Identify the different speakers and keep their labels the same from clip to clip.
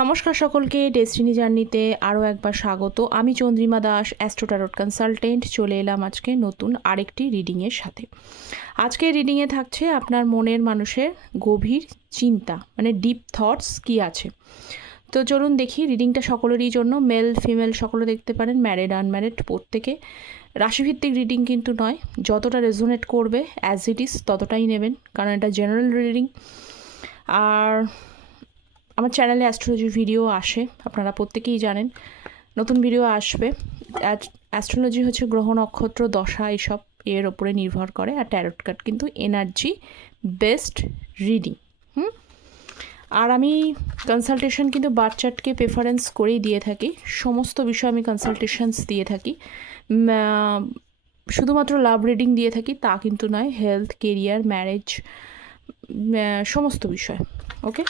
Speaker 1: নমস্কার সকলকে ডেস্টিনি জার্নিতে আরও একবার স্বাগত। আমি চন্দ্রিমা দাস অ্যাস্ট্রোটারট কনসালটেন্ট চলে এলাম আজকে নতুন আরেকটি রিডিংয়ের সাথে। আজকে রিডিংয়ে থাকছে আপনার মনের মানুষের গভীর চিন্তা মানে ডিপ থটস কি আছে। তো চলুন দেখি রিডিংটা সকলেরই জন্য মেল ফিমেল সকলে দেখতে পারেন ম্যারিড আনম্যারিড প্রত্যেকে। রাশিভিত্তিক রিডিং কিন্তু নয়, যতটা রেজোনেট করবে অ্যাজ ইট ইজ ততটাই নেবেন, কারণ এটা জেনারেল রিডিং আর আমার চ্যানেলে অ্যাস্ট্রোলজি ভিডিও আসে, আপনারা প্রত্যেকেই জানেন। নতুন ভিডিও আসবে। অ্যাস্ট্রোলজি হচ্ছে গ্রহ, নক্ষত্র, দশা, এইসব এর ওপরে নির্ভর করে, আর ট্যারট কার্ড কিন্তু এনার্জি বেস্ট রিডিং হুম? আর আমি কনসালটেশন কিন্তু বাচ্চাটকে প্রেফারেন্স করেই দিয়ে থাকি। সমস্ত বিষয় আমি কনসালটেশনস দিয়ে থাকি। শুধুমাত্র লাভ রিডিং দিয়ে থাকি, তা কিন্তু নয় হেলথ কেরিয়ার ম্যারেজ সমস্ত বিষয় ওকে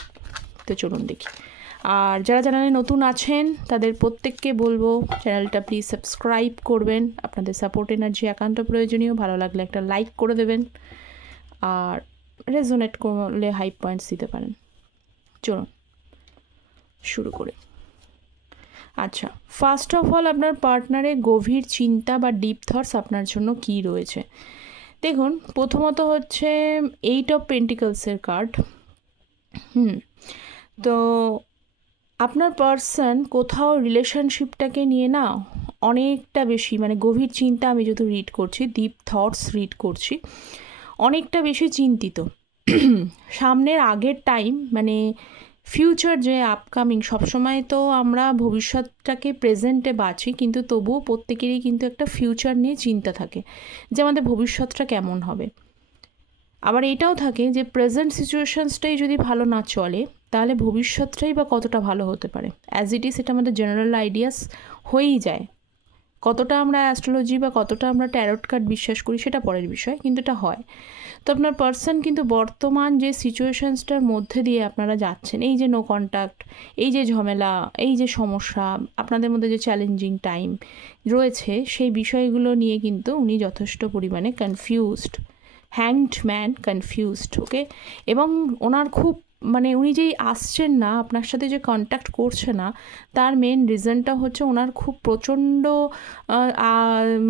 Speaker 1: তো চলুন দেখি। আর যারা চ্যানেলে নতুন আছেন, তাদের প্রত্যেককে বলব চ্যানেলটা প্লিজ সাবস্ক্রাইব করবেন। আপনাদের সাপোর্ট এনার্জি একান্ত প্রয়োজনীয়। ভালো লাগলে একটা লাইক করে দেবেন। আর রেজোনেট করলে হাই পয়েন্টস দিতে পারেন। চলুন, শুরু করে। আচ্ছা ফার্স্ট অফ অল আপনার পার্টনারে গভীর চিন্তা বা ডিপ থটস আপনার জন্য কি রয়েছে? দেখুন, প্রথমত হচ্ছে এইট অফ পেন্টিকলসের কার্ড হুম তো আপনার পার্সন কোথাও রিলেশনশিপটাকে নিয়ে না অনেকটা বেশি মানে গভীর চিন্তা আমি যেহেতু রিড করছি ডিপ থটস রিড করছি, অনেকটা বেশি চিন্তিত। সামনের আগের টাইম মানে ফিউচার যে আপকামিং সবসময় তো আমরা ভবিষ্যৎটাকে প্রেজেন্টে বাঁচি, কিন্তু তবুও প্রত্যেকেরই কিন্তু একটা ফিউচার নিয়ে চিন্তা থাকে যে আমাদের ভবিষ্যৎটা কেমন হবে। আবার এটাও থাকে যে প্রেজেন্ট সিচুয়েশানসটাই যদি ভালো না চলে তাহলে ভবিষ্যৎটাই বা কতটা ভালো হতে পারে? অ্যাজ ইট ইজ এটা আমাদের জেনারেল আইডিয়াস হয়েই যায়। কতটা আমরা অ্যাস্ট্রোলজি বা কতটা আমরা ট্যারট কার্ড বিশ্বাস করি সেটা পরের বিষয়, কিন্তু এটা হয়। তো আপনার পার্সন কিন্তু বর্তমান যে সিচুয়েশনসটার মধ্যে দিয়ে আপনারা যাচ্ছেন, এই যে নো কন্ট্যাক্ট এই যে ঝামেলা, এই যে সমস্যা, আপনাদের মধ্যে যে চ্যালেঞ্জিং টাইম রয়েছে, সেই বিষয়গুলো নিয়ে কিন্তু উনি যথেষ্ট পরিমাণে confused hanged man confused okay এবং ওনার খুব মানে উনি যেই আসছেন না, আপনার সাথে যে কন্ট্যাক্ট করছে না, তার মেন রিজনটা হচ্ছে ওনার খুব প্রচণ্ড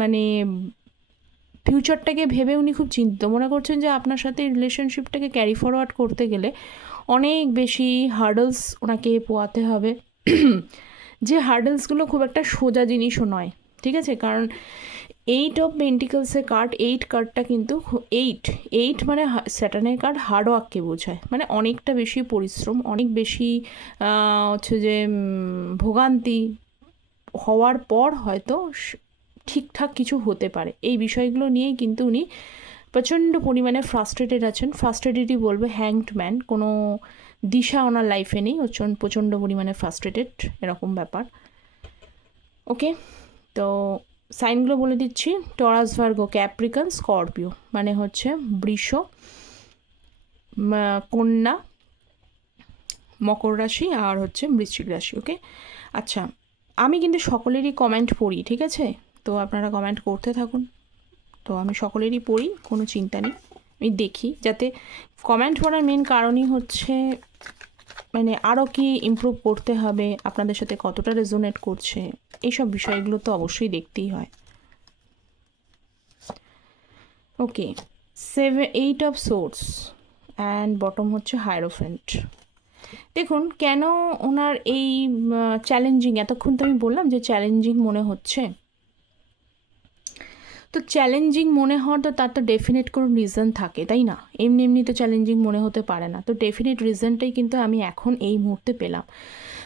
Speaker 1: মানে ফিউচারটাকে ভেবে উনি খুব চিন্তিত। মনে করছেন যে আপনার সাথে রিলেশনশিপটাকে ক্যারি ফরওয়ার্ড করতে গেলে অনেক বেশি হার্ডলস ওনাকে পোয়াতে হবে। যে হার্ডলসগুলো খুব একটা সোজা জিনিসও নয়, ঠিক আছে? কারণ এইট অফ পেন্টিকলসের কার্ড এইট কার্ডটা কিন্তু এইট এইট মানে স্যাটানের কার্ড হার্ডওয়ার্ককে বোঝায়। মানে অনেকটা বেশি পরিশ্রম, অনেক বেশি হচ্ছে যে ভোগান্তি হওয়ার পর হয়তো ঠিকঠাক কিছু হতে পারে। এই বিষয়গুলো নিয়েই কিন্তু উনি প্রচণ্ড পরিমাণে ফ্রাস্ট্রেটেড আছেন। ফ্রাস্ট্রেটেডই বলবে হ্যাংড ম্যান কোনো দিশা ওনার লাইফে নেই প্রচণ্ড পরিমাণে ফ্রাস্ট্রেটেড এরকম ব্যাপার। ওকে তো সাইনগুলো বলে দিচ্ছি, টরাস ভার্গো ক্যাপ্রিকান, স্করপিও মানে হচ্ছে বৃষ কন্যা, মকর রাশি আর হচ্ছে বৃশ্চিক রাশি ওকে আচ্ছা আমি কিন্তু সকলেরই কমেন্ট পড়ি, ঠিক আছে? তো আপনারা কমেন্ট করতে থাকুন। তো আমি সকলেরই পড়ি, কোনো চিন্তা নেই। আমি দেখি, যাতে কমেন্ট পড়ার মেন কারণই হচ্ছে মানে আরও কি ইমপ্রুভ করতে হবে, আপনাদের সাথে কতটা রেজোনেট করছে, এইসব বিষয়গুলো তো অবশ্যই দেখতেই হয়। Okay seven eight of source and bottom হচ্ছে হায়ারোফ্রেন্ট দেখুন, কেন ওনার এই চ্যালেঞ্জিং এতক্ষণ তো আমি বললাম যে চ্যালেঞ্জিং মনে হচ্ছে তো চ্যালেঞ্জিং মনে হওয়ার তো তার তো ডেফিনেট কোনো রিজন থাকে, তাই না? এমনি এমনি তো চ্যালেঞ্জিং মনে হতে পারে না। তো ডেফিনেট রিজনটাই কিন্তু আমি এখন এই মুহূর্তে পেলাম।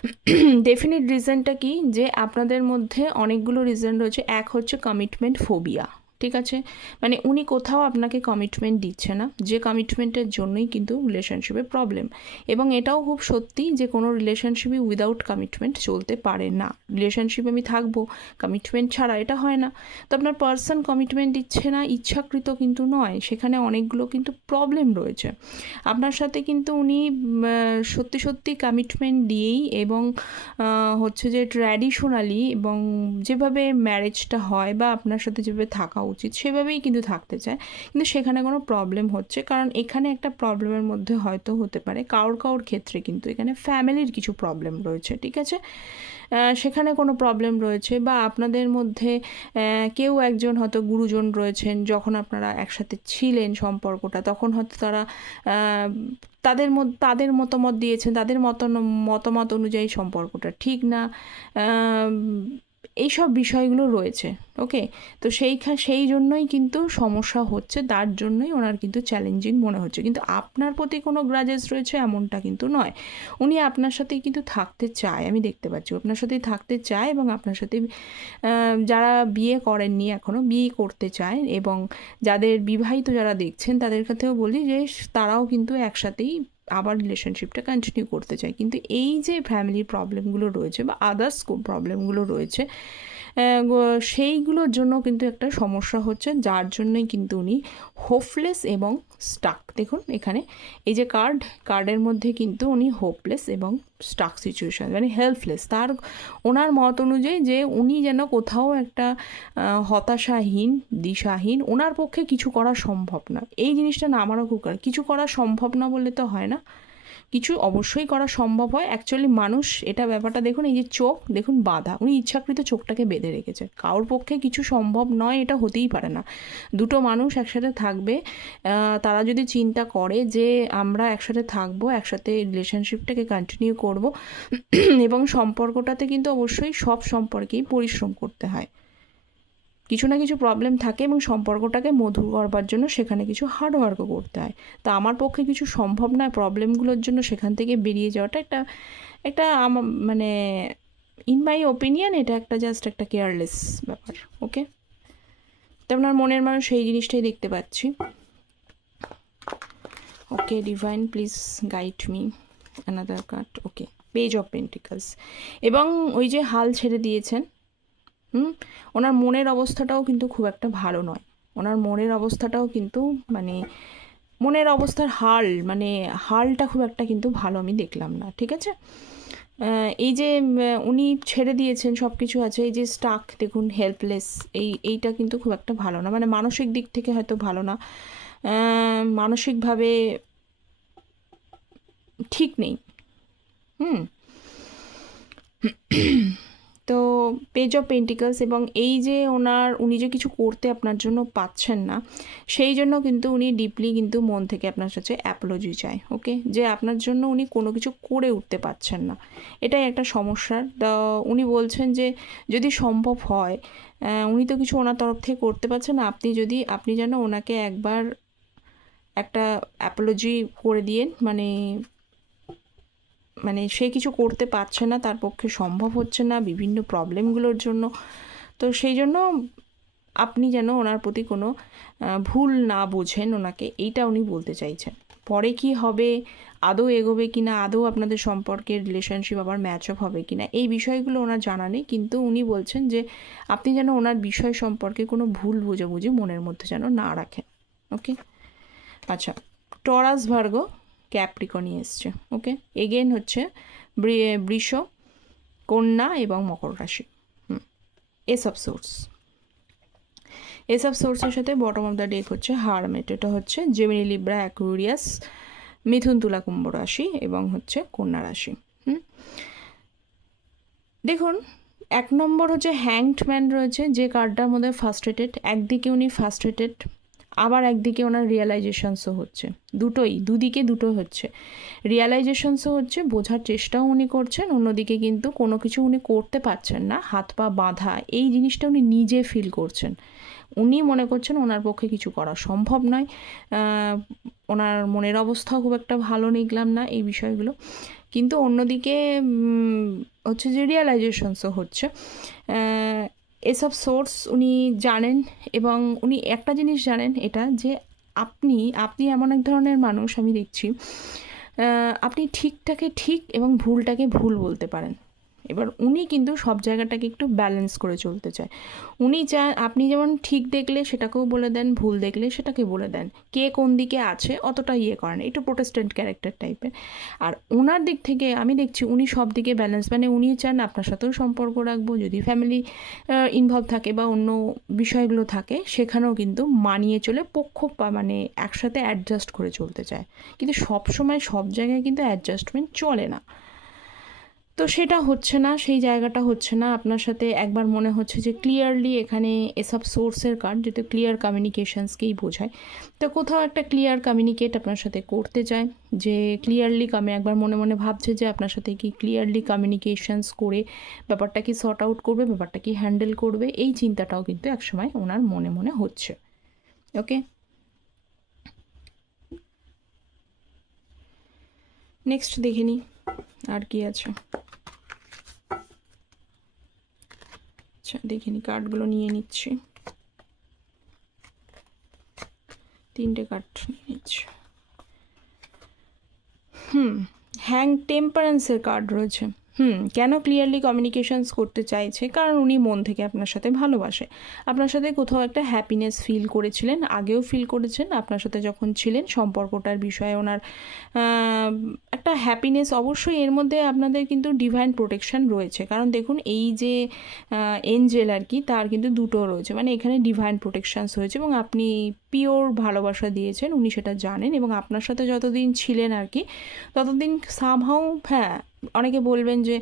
Speaker 1: ডেফিনেট রিজনটা কি? যে আপনাদের মধ্যে অনেকগুলো রিজন রয়েছে। এক হচ্ছে কমিটমেন্ট ফোবিয়া ঠিক আছে? মানে উনি কোথাও আপনাকে কমিটমেন্ট দিচ্ছে না। যে কমিটমেন্টের জন্যই কিন্তু রিলেশনশিপে প্রবলেম এবং এটাও খুব সত্যি যে কোনো রিলেশনশিপই উইদাউট কমিটমেন্ট চলতে পারে না। রিলেশনশিপে আমি থাকব কমিটমেন্ট ছাড়া এটা হয় না। তো আপনার পার্সন কমিটমেন্ট দিচ্ছে না, ইচ্ছাকৃত কিন্তু নয়। সেখানে অনেকগুলো কিন্তু প্রবলেম রয়েছে। আপনার সাথে কিন্তু উনি সত্যি সত্যি কমিটমেন্ট দিয়েই এবং হচ্ছে যে ট্র্যাডিশনালি এবং যেভাবে ম্যারেজটা হয় বা আপনার সাথে যেভাবে থাকা উচিত। সেভাবেই কিন্তু থাকতে চায়। কিন্তু সেখানে কোনো প্রবলেম হচ্ছে। কারণ এখানে একটা প্রবলেমের মধ্যে হয়তো হতে পারে। কারোর কারোর ক্ষেত্রে কিন্তু এখানে ফ্যামিলির কিছু প্রবলেম রয়েছে, ঠিক আছে? সেখানে কোনো প্রবলেম রয়েছে বা আপনাদের মধ্যে কেউ একজন হয়তো গুরুজন রয়েছেন, যখন আপনারা একসাথে ছিলেন সম্পর্কটা, তখন হয়তো তারা তাদের তাদের মতামত দিয়েছেন, তাদের মত মতামত অনুযায়ী সম্পর্কটা ঠিক না। আম, এইসব বিষয়গুলো রয়েছে ওকে তো সেইখা সেই জন্যই কিন্তু সমস্যা হচ্ছে তার জন্যই ওনার কিন্তু চ্যালেঞ্জিং মনে হচ্ছে। কিন্তু আপনার প্রতি কোনো গ্রাজেস রয়েছে এমনটা কিন্তু নয়। উনি আপনার সাথেই কিন্তু থাকতে চায় আমি দেখতে পাচ্ছি। আপনার সাথেই থাকতে চায় এবং আপনার সাথে যারা বিয়ে করেননি এখনও বিয়ে করতে চায় এবং যাদের বিবাহিত যারা দেখছেন তাদের কাছেও বলি যে তারাও কিন্তু একসাথেই আবার রিলেশনশিপটা কন্টিনিউ করতে চাই কিন্তু এই যে ফ্যামিলির প্রবলেমগুলো রয়েছে বা আদার্স প্রবলেমগুলো রয়েছে সেইগুলোর জন্য কিন্তু একটা সমস্যা হচ্ছে, যার জন্যই কিন্তু উনি হোপলেস এবং স্টাক দেখুন, এখানে এই যে কার্ড কার্ডের মধ্যে কিন্তু উনি হোপলেস এবং স্টাক সিচুয়েশান মানে হেল্পলেস তার, ওনার মত অনুযায়ী যে উনি যেন কোথাও একটা হতাশাহীন, দিশাহীন, ওনার পক্ষে কিছু করা সম্ভব না। এই জিনিসটা না আমারও খুব কিছু করা সম্ভব না বললে তো হয় না। কিছু অবশ্যই করা সম্ভব হয়। অ্যাকচুয়ালি মানুষ, এটা ব্যাপারটা দেখুন, এই যে চোখ, দেখুন বাধা, উনি ইচ্ছাকৃত চোখটাকে বেঁধে রেখেছে। কারোর পক্ষে কিছু সম্ভব নয়, এটা হতেই পারে না। দুটো মানুষ একসাথে থাকবে তারা যদি চিন্তা করে যে আমরা একসাথে থাকব, একসাথে রিলেশনশিপটাকে কন্টিনিউ করব, এবং সম্পর্কটাতে কিন্তু অবশ্যই সব সম্পর্কেই পরিশ্রম করতে হয়। কিছু না কিছু প্রবলেম থাকে এবং সম্পর্কটাকে মধুর করবার জন্য সেখানে কিছু হার্ডওয়ার্কও করতে হয়। তা আমার পক্ষে কিছু সম্ভব নয় প্রবলেমগুলোর জন্য সেখান থেকে বেরিয়ে যাওয়াটা একটা একটা মানে ইন মাই ওপিনিয়ন এটা একটা জাস্ট একটা কেয়ারলেস ব্যাপার ওকে তো আপনার মনের মানুষ সেই জিনিসটাই দেখতে পাচ্ছি। Okay divine please guide me another card okay page of pentacles এবং ওই যে হাল ছেড়ে দিয়েছেন হুম? ওনার মনের অবস্থাটাও কিন্তু খুব একটা ভালো নয়। ওনার মনের অবস্থাটাও কিন্তু মানে মনের অবস্থার হাল মানে হালটা খুব একটা কিন্তু ভালো আমি দেখলাম না, ঠিক আছে? এই যে উনি ছেড়ে দিয়েছেন সব কিছু আছে, এই যে স্টাক দেখুন হেল্পলেস এই, এইটা কিন্তু খুব একটা ভালো না মানে মানসিক দিক থেকে হয়তো ভালো না মানসিকভাবে ঠিক নেই। হুম? তো পেজ অফ পেন্টিকলস এবং এই যে ওনার, উনি যে কিছু করতে আপনার জন্য পাচ্ছেন না, সেই জন্য কিন্তু উনি ডিপলি কিন্তু মন থেকে আপনার কাছে অ্যাপোলজি চায় ওকে যে আপনার জন্য উনি কোনো কিছু করে উঠতে পারছেন না। এটাই একটা সমস্যার। উনি বলছেন যে, যদি সম্ভব হয় উনি তো কিছু ওনার তরফ থেকে করতে পারছেন না, আপনি যদি, আপনি যেন ওনাকে একবার একটা অ্যাপোলজি করে দিয়েন মানে মানে সে কিছু করতে পারছে না, তার পক্ষে সম্ভব হচ্ছে না বিভিন্ন প্রবলেমগুলোর জন্য। তো সেই জন্য আপনি যেন ওনার প্রতি কোনো ভুল না বোঝেন ওনাকে, এইটা উনি বলতে চাইছেন। পরে কি হবে, আদৌ এগোবে কি না আদৌ আপনাদের সম্পর্কের রিলেশনশিপ আবার ম্যাচ আপ হবে কি না এই বিষয়গুলো ওনার জানা নেই। কিন্তু উনি বলছেন যে, আপনি যেন ওনার বিষয় সম্পর্কে কোনো ভুল বোঝাবুঝি মনের মধ্যে যেন না রাখেন। ওকে আচ্ছা টরাস ভার্গো ক্যাপ্রিকনি এসছে ওকে এগেন হচ্ছে বৃষ, কন্যা এবং মকর রাশি, হুম? এসব সোর্স এসব সোর্সের সাথে বটম অফ দ্য ডেক হচ্ছে হারমেট এটা হচ্ছে জেমিনি লিব্রা অ্যাকুরিয়াস মিথুন তুলা, কুম্ভ রাশি এবং হচ্ছে কন্যা রাশি, হুম? দেখুন, এক নম্বর হচ্ছে হ্যাংড ম্যান রয়েছে, যে কার্ডটার মধ্যে ফার্স্ট ফার্স্ট্রেটেড একদিকে উনি ফার্স্ট্রেটেড আবার একদিকে ওনার রিয়েলাইজেশনসও হচ্ছে। দুটোই, দুদিকে দুটো হচ্ছে। রিয়েলাইজেশনসও হচ্ছে, বোঝার চেষ্টাও উনি করছেন, অন্যদিকে কিন্তু কোনো কিছু উনি করতে পারছেন না, হাত পা বাঁধা, এই জিনিসটা উনি নিজে ফিল করছেন। উনি মনে করছেন ওনার পক্ষে কিছু করা সম্ভব নয়। ওনার মনের অবস্থাও খুব একটা ভালো নিগলাম না এই বিষয়গুলো। কিন্তু অন্যদিকে হচ্ছে যে রিয়েলাইজেশনসও হচ্ছে এসব সোর্স উনি জানেন এবং উনি একটা জিনিস জানেন এটা যে আপনি আপনি এমন এক ধরনের মানুষ আমি দেখছি আপনি ঠিকটাকে ঠিক এবং ভুলটাকে ভুল বলতে পারেন। এবার উনি কিন্তু সব জায়গাটাকে একটু ব্যালেন্স করে চলতে চায়। উনি চান আপনি যেমন ঠিক দেখলে সেটাকেও বলে দেন, ভুল দেখলে সেটাকে বলে দেন। কে কোন দিকে আছে অতটা ইয়ে করেন একটু প্রোটেস্ট্যান্ট ক্যারেক্টার টাইপের আর ওনার দিক থেকে আমি দেখছি উনি সব দিকে ব্যালেন্স মানে উনি চান আপনার সাথেও সম্পর্ক রাখব, যদি ফ্যামিলি ইনভলভ থাকে বা অন্য বিষয়গুলো থাকে, সেখানেও কিন্তু মানিয়ে চলে পক্ষ মানে একসাথে অ্যাডজাস্ট করে চলতে চায়। কিন্তু সব সময় সব জায়গায় কিন্তু অ্যাডজাস্টমেন্ট চলে না। তো সেটা হচ্ছে না, সেই জায়গাটা হচ্ছে না। আপনার সাথে একবার মনে হচ্ছে যে ক্লিয়ারলি এখানে এসব সোর্সের কার্ড যেহেতু ক্লিয়ার কমিউনিকেশানসকেই বোঝায়। তো কোথাও একটা ক্লিয়ার কমিউনিকেট আপনার সাথে করতে চায়, যে ক্লিয়ারলি কামে একবার মনে মনে ভাবছে যে আপনার সাথে কি ক্লিয়ারলি কমিউনিকেশানস করে ব্যাপারটা কি সর্ট আউট করবে, ব্যাপারটা কি হ্যান্ডেল করবে, এই চিন্তাটাও কিন্তু একসময় ওনার মনে মনে হচ্ছে। ওকে নেক্সট দেখে নিই, আর কি আছে। আচ্ছা দেখে নি, কার্ডগুলো নিয়ে নিচ্ছি। তিনটে কার্ড নিয়ে নিচ্ছি। হুম হ্যাং টেম্পারেন্সের কার্ড রয়েছে। হুম, কেন ক্লিয়ারলি কমিউনিকেশনস করতে চাইছে? কারণ উনি মন থেকে আপনার সাথে ভালোবাসে। আপনার সাথে কোথাও একটা হ্যাপিনেস ফিল করেছিলেন, আগেও ফিল করেছেন, আপনার সাথে যখন ছিলেন, সম্পর্কটার বিষয়ে ওনার একটা হ্যাপিনেস অবশ্যই এর মধ্যে আপনাদের কিন্তু ডিভাইন প্রোটেকশন রয়েছে। কারণ দেখুন, এই যে এঞ্জেল আর কি, তার কিন্তু দুটো রয়েছে। মানে এখানে ডিভাইন প্রোটেকশানস হয়েছে এবং আপনি পিওর ভালোবাসা দিয়েছেন, উনি সেটা জানেন এবং আপনার সাথে যতদিন ছিলেন আর কি, ততদিন সামহাও হ্যাঁ অনেকে বলবেন যে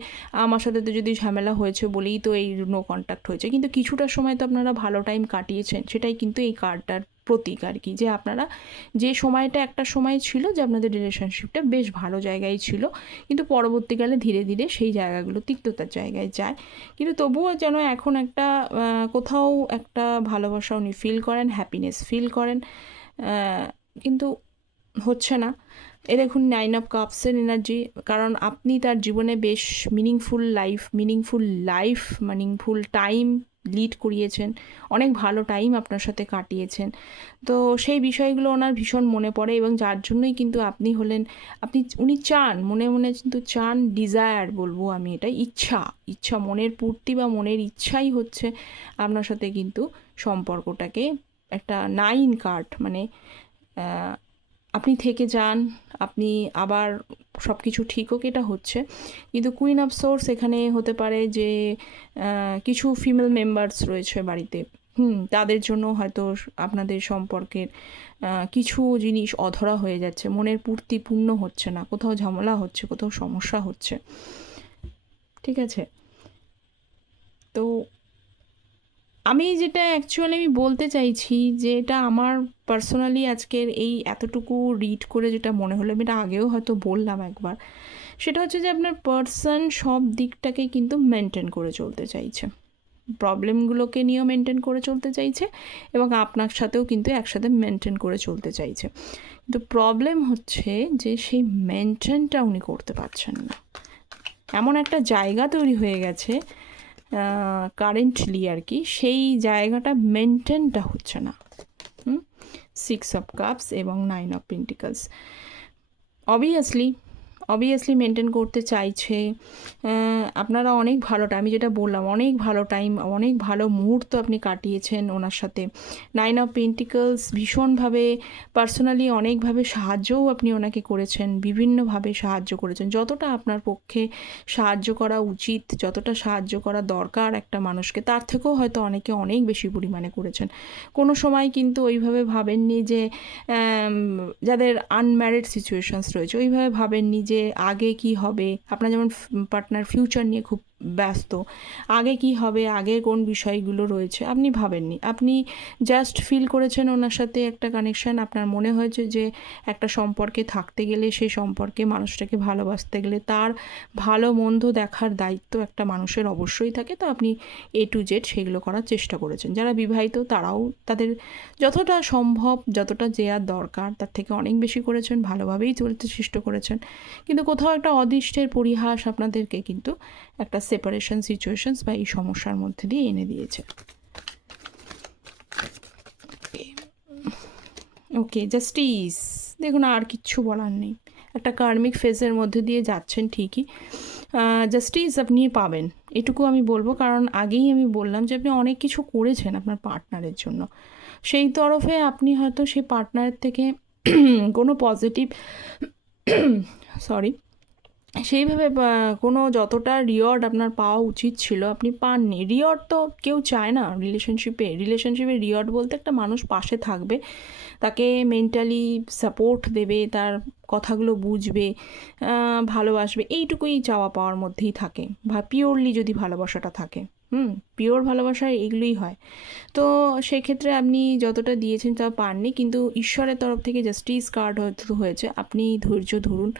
Speaker 1: আমার সাথে তো যদি ঝামেলা হয়েছে বলেই তো এই নো কন্ট্যাক্ট হয়েছে। কিন্তু কিছুটা সময় তো আপনারা ভালো টাইম কাটিয়েছেন, সেটাই কিন্তু এই কার্ডটার প্রতীক আর কি, যে আপনারা যে সময়টা একটা সময় ছিল যে আপনাদের রিলেশনশিপটা বেশ ভালো জায়গায় ছিল, কিন্তু পরবর্তীকালে ধীরে ধীরে সেই জায়গাগুলো তিক্ততার জায়গায় যায়। কিন্তু তবুও যেন এখন একটা কোথাও একটা ভালোবাসা উনি ফিল করেন হ্যাপিনেস ফিল করেন কিন্তু হচ্ছে না। এ দেখুন নাইন অফ কাপসের এনার্জি কারণ আপনি তার জীবনে বেশ meaningful life meaningful life meaningful time lead করিয়েছেন। অনেক ভালো টাইম আপনার সাথে কাটিয়েছেন। তো সেই বিষয়গুলো ওনার ভীষণ মনে পড়ে এবং যার জন্যই কিন্তু আপনি হলেন, আপনি, উনি চান, মনে মনে কিন্তু চান ডিজায়ার বলব আমি এটা, ইচ্ছা ইচ্ছা মনের পূর্তি বা মনের ইচ্ছাই হচ্ছে আপনার সাথে কিন্তু সম্পর্কটাকে একটা নাইন কার্ড মানে আপনি থেকে যান, আপনি আবার সব কিছু ঠিক হোক, এটা হচ্ছে। কিন্তু কুইন অফ সোর্স এখানে হতে পারে যে কিছু ফিমেল মেম্বার্স রয়েছে বাড়িতে। হুম, তাদের জন্য হয়তো আপনাদের সম্পর্কের কিছু জিনিস অধরা হয়ে যাচ্ছে। মনের পূর্তি পূর্ণ হচ্ছে না। কোথাও ঝামেলা হচ্ছে, কোথাও সমস্যা হচ্ছে। ঠিক আছে? তো আমি যেটা অ্যাকচুয়ালি আমি বলতে চাইছি যে এটা আমার পার্সোনালি আজকের এই এতটুকু রিড করে যেটা মনে হলো, আমি এটা আগেও হয়তো বললাম একবার। সেটা হচ্ছে যে আপনার পার্সন সব দিকটাকে কিন্তু মেনটেন করে চলতে চাইছে। প্রবলেমগুলোকে নিয়েও মেনটেন করে চলতে চাইছে এবং আপনার সাথেও কিন্তু একসাথে মেনটেন করে চলতে চাইছে। কিন্তু প্রবলেম হচ্ছে যে সেই মেনটেনটা উনি করতে পারছেন না। এমন একটা জায়গা তৈরি হয়ে গেছে কারেন্টলি আর কি, সেই জায়গাটা মেনটেনটা হচ্ছে না। সিক্স অফ কাপস এবং nine of pentacles obviously obviously maintain করতে চাইছে। আপনারা অনেক ভালো টাইম আমি যেটা বললাম, অনেক ভালো টাইম অনেক ভালো মুহূর্ত আপনি কাটিয়েছেন ওনার সাথে। নাইন অফ পেন্টিকলস ভীষণভাবে পার্সোনালি অনেকভাবে সাহায্যও আপনি ওনাকে করেছেন, বিভিন্নভাবে সাহায্য করেছেন। যতটা আপনার পক্ষে সাহায্য করা উচিত, যতটা সাহায্য করা দরকার একটা মানুষকে, তার থেকেও হয়তো অনেকে অনেক বেশি পরিমাণে করেছেন। কোনো সময় কিন্তু ওইভাবে ভাবেননি যে যাদের আনম্যারিড সিচুয়েশনস রয়েছে, ওইভাবে ভাবেননি যে আগে কি হবে? আপনার যেমন পার্টনার ফিউচার নিয়ে খুব ব্যস্ত। আগে কি হবে? আগে কোন বিষয়গুলো রয়েছে? আপনি ভাবেননি। আপনি জাস্ট ফিল করেছেন ওনার সাথে একটা কানেকশন আপনার মনে হয়েছে যে একটা সম্পর্কে থাকতে গেলে, সেই সম্পর্কে মানুষটাকে ভালোবাসতে গেলে তার ভালো মন্দ দেখার দায়িত্ব একটা মানুষের অবশ্যই থাকে। তো আপনি এ টু জেড সেগুলো করার চেষ্টা করেছেন। যারা বিবাহিত তারাও তাদের যতটা সম্ভব, যতটা দেওয়ার দরকার, তার থেকে অনেক বেশি করেছেন, ভালোভাবেই চলতে চেষ্টা করেছেন। কিন্তু কোথাও একটা অদৃষ্টের পরিহাস আপনাদেরকে কিন্তু একটা সেপারেশন সিচুয়েশনস বা এই সমস্যার মধ্যে দিয়ে এনে দিয়েছে। ওকে জাস্টিস দেখুন, আর কিচ্ছু বলার নেই। একটা কার্মিক ফেজের মধ্যে দিয়ে যাচ্ছেন ঠিকই। জাস্টিস আপনি পাবেন। এটুকু আমি বলব, কারণ আগেই আমি বললাম যে আপনি অনেক কিছু করেছেন আপনার পার্টনারের জন্য। সেই তরফে আপনি হয়তো সেই পার্টনারের থেকে কোনো পজিটিভ সরি সেইভাবে কোনো যতটা রিওয়ার্ড আপনার পাওয়া উচিত ছিল, আপনি পাননি। রিওয়ার্ড তো কেউ চায় না রিলেশনশিপে রিলেশনশিপে রিওয়ার্ড বলতে একটা মানুষ পাশে থাকবে, তাকে মেন্টালি সাপোর্ট দেবে, তার কথাগুলো বুঝবে ভালোবাসবে, এইটুকুই চাওয়া পাওয়ার মধ্যেই থাকে, বা পিওরলি যদি ভালোবাসাটা থাকে। হুম পিওর ভালোবাসা এগুলোই হয়। তো সেক্ষেত্রে আপনি যতটা দিয়েছেন তা পাননি, কিন্তু ঈশ্বরের তরফ থেকে জাস্টিস কার্ড হয়তো হয়েছে, আপনি ধৈর্য ধরুন।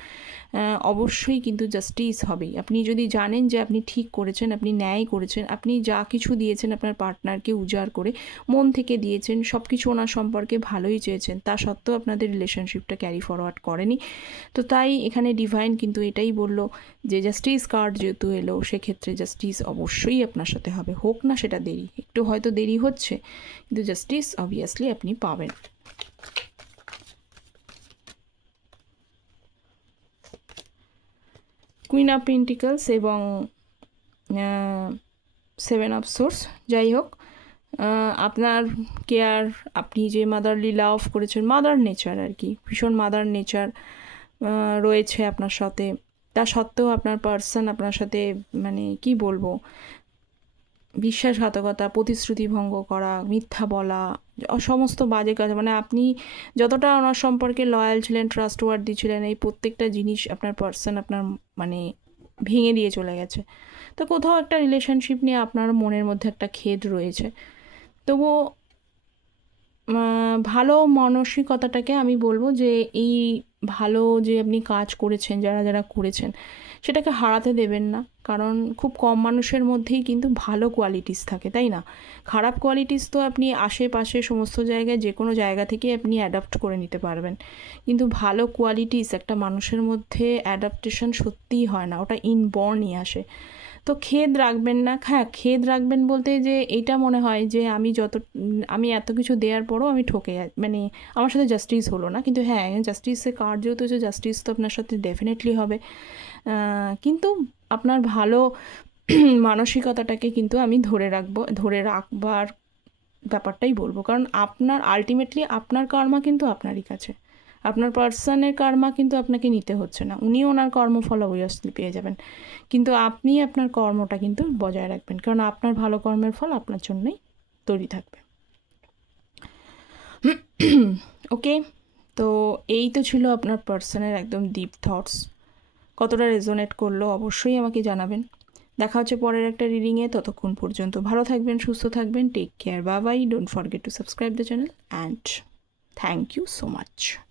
Speaker 1: অবশ্যই কিন্তু জাস্টিস হবেই। আপনি যদি জানেন যে আপনি ঠিক করেছেন, আপনি ন্যায় করেছেন, আপনি যা কিছু দিয়েছেন আপনার পার্টনারকে উজাড় করে, মন থেকে দিয়েছেন সব কিছু ওনার সম্পর্কে ভালোই চেয়েছেন, তা সত্ত্বেও আপনাদের রিলেশনশিপটা ক্যারি ফরওয়ার্ড করেনি। তো তাই এখানে ডিভাইন কিন্তু এটাই বলল যে জাস্টিস কার্ড যেহেতু এলো, সেক্ষেত্রে জাস্টিস অবশ্যই আপনার সাথে হবে। হোক না সেটা দেরি, একটু হয়তো দেরি হচ্ছে, কিন্তু জাস্টিস অবভিয়াসলি আপনি পাবেন। কুইন অফ পেন্টিকলস এবং সেভেন অফ সোর্স যাই হোক আপনার কেয়ার আপনি যে মাদারলি লাভ করেছেন মাদার নেচার আর কি, ভীষণ মাদার নেচার রয়েছে আপনার সাথে। তা সত্ত্বেও আপনার পার্সন আপনার সাথে মানে কি বলব বিশ্বাসঘাতকতা প্রতিশ্রুতি ভঙ্গ করা, মিথ্যা বলা সমস্ত বাজে কাজ। মানে আপনি যতটা ওনার সম্পর্কে লয়াল ছিলেন ট্রাস্টওয়ার্দি ছিলেন, এই প্রত্যেকটা জিনিস আপনার পার্সন আপনার মানে ভেঙে দিয়ে চলে গেছে। তো কোথাও একটা রিলেশনশিপ নিয়ে আপনার মনের মধ্যে একটা খেদ রয়েছে। তবুও ভালো মানসিকতাটাকে আমি বলব যে, এই ভালো যে আপনি কাজ করেছেন, যারা যারা করেছেন সেটাকে হারাতে দেবেন না। কারণ খুব কম মানুষের মধ্যেই কিন্তু ভালো কোয়ালিটিস থাকে, তাই না? খারাপ কোয়ালিটিস তো আপনি আশেপাশে সমস্ত জায়গায় যে কোনো জায়গা থেকে আপনি অ্যাডাপ্ট করে নিতে পারবেন। কিন্তু ভালো কোয়ালিটিস একটা মানুষের মধ্যে অ্যাডাপ্টেশন সত্যিই হয় না, ওটা ইনবর্নই আসে। তো খেদ রাখবেন না হ্যাঁ খেদ রাখবেন বলতে যে এটা মনে হয় যে আমি যত, আমি এত কিছু দেওয়ার পরও আমি ঠকে মানে আমার সাথে জাস্টিস হলো না। কিন্তু হ্যাঁ জাস্টিসে কার্ড যেহেতু হচ্ছে জাস্টিস তো আপনার সাথে ডেফিনেটলি হবে। কিন্তু আপনার ভালো মানসিকতাটাকে কিন্তু আমি ধরে রাখব, ধরে রাখবার ব্যাপারটাই বলব। কারণ আপনার আলটিমেটলি আপনার কর্মা কিন্তু আপনারই কাছে। আপনার পার্সনের কর্মা কিন্তু আপনাকে নিতে হচ্ছে না। উনি ওনার কর্মফল অবভিয়াসলি পেয়ে যাবেন। কিন্তু আপনি আপনার কর্মটা কিন্তু বজায় রাখবেন। কারণ আপনার ভালো কর্মের ফল আপনার জন্যই তৈরি থাকবে। ওকে তো এই তো ছিল আপনার পার্সনের একদম ডিপ থটস কতটা রেজোনেট করল অবশ্যই আমাকে জানাবেন। দেখা হচ্ছে পরের একটা রিডিংয়ে ততক্ষণ পর্যন্ত ভালো থাকবেন, সুস্থ থাকবেন take care Babai don't forget to subscribe the channel and thank you so much